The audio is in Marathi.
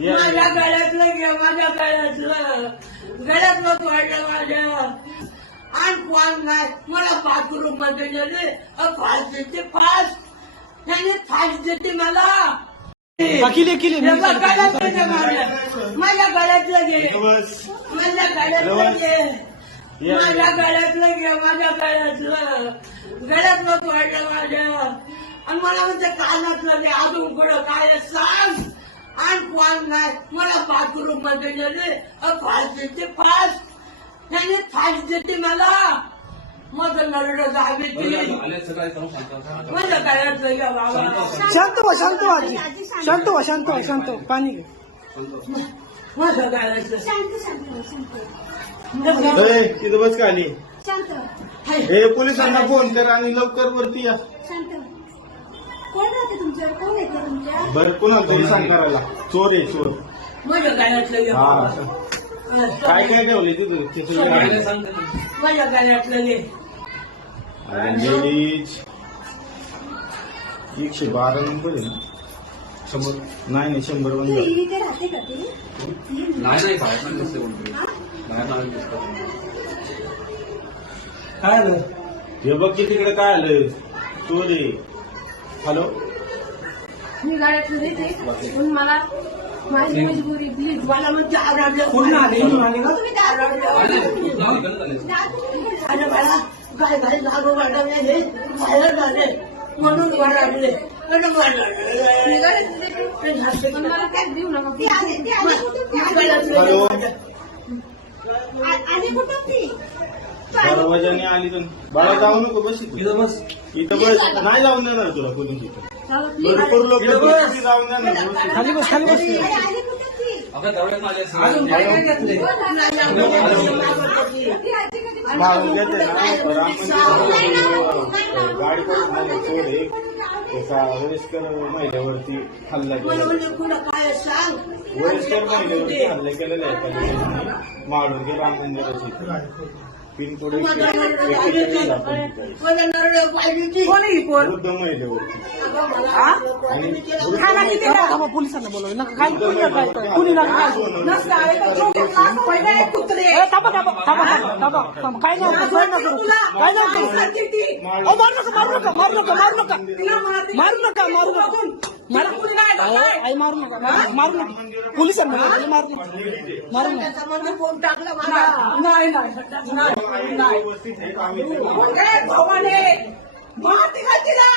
माझ्या गळ्यातलं घे माझ्या गळ्यातलं. गळ्यातलं तोडलं माझ्या. आणि कोण नाही मला बाथरूममध्ये गेले अ, फास देते फास. त्याने फास देते मला. किले किले. माझ्या माझ्या गळ्यातलं घे. माझ्या गळ्यातलं घे. माझ्या गळ्यातलं घे माझ्या गळ्यातलं. गळ्यातलं तोडलं माझ्या. आणि मला म्हणते कानातलं घे. अजून कुठं काय सांग. आणि कोण नाही. मला मध्ये गेले अ, फास देते फास. त्याने फास देते मला. माझं नरड शांत व्हा शांत व्हा. आजी. शांत व्हा. शांत व्हा शांत व्हा. पाणी घे. माझ्या गळ्यातलं शांत शांत हो, शांत ए, तिथं बस का आली शांत हाय. हे पोलिसांना फोन कर आणि लवकर वरती या. शांत कोण राहते तुमच्यावर? कोण येते तुमच्या? बरं कोणाला तरी सांग करायला. चोर आहे चोर. माझ्या गळ्यातलं घ्या हा काय काय ठेवले तिथं? तिथं माझ्या लेडीज एकशे बारा नंबर आहे ना? शंभर नाही नाही शंभर तू इथे राहते का ती? ती? नाही नाही बाहेर नाही दिसते कोणतरी? बाहेर नाही दिसत काय आलं हे बघ की तिकडे काय आलं. चोर आहे. हॅलो? मी गाड्यातलं देते पण मला माझी मजबुरी प्लीज मला म्हणजे पूर्ण आले. तुम्ही काय काय लागू वाटत हे? बाहेर झाले. म्हणून वराडले पण मी वराडले. पण मला काय देऊ नका आली कुठून ती. माझ्या. आ- आली तर बाळा जाऊ नको बस इथं. इथं बस इथं बस नाही जाऊन देणार तुला पोलीस इथं. भरपूर लोक इथं बस. जाऊन देणार बस. खाली बस खाली बस अरे, आली ती. अजून काय काय घेतलंय कोण. ती आजी कधी घेते ना तर गाडी करून आली चोर आहे एका वयस्कर महिलेवरती हल्ला केला. वयस्कर महिलेवरती हल्ले केलेले आहे. माळुंगे राम मंदिराची पिनकोड. कोण आहे ही पोर? वृद्ध महिलेवरती. अगं, मला हा? पाहिजे ती. थांबा किती थांबा, पोलिसांना बोलव नका काय कुणी नका. कुणी नका आहे का तो घेतला असं पहिले एक कुत्रे. ए, थांबा थांबा थांबा थांबा थांबा थांबा. काय नाही काय नाही करू. काय नाही करू. अहो, मारू नका मारू नका मारू नका मारू नका. मारू नका मारू नका. आई मारू नका मारू- मारू नका पोलिसांना बोलव, मारू नका मारू नका त्याच्यामध्ये कोण टाकलं मला नाही नाही नाही नाही व्यवस्थित हे काम इथे ए, भवाने मारते का तिला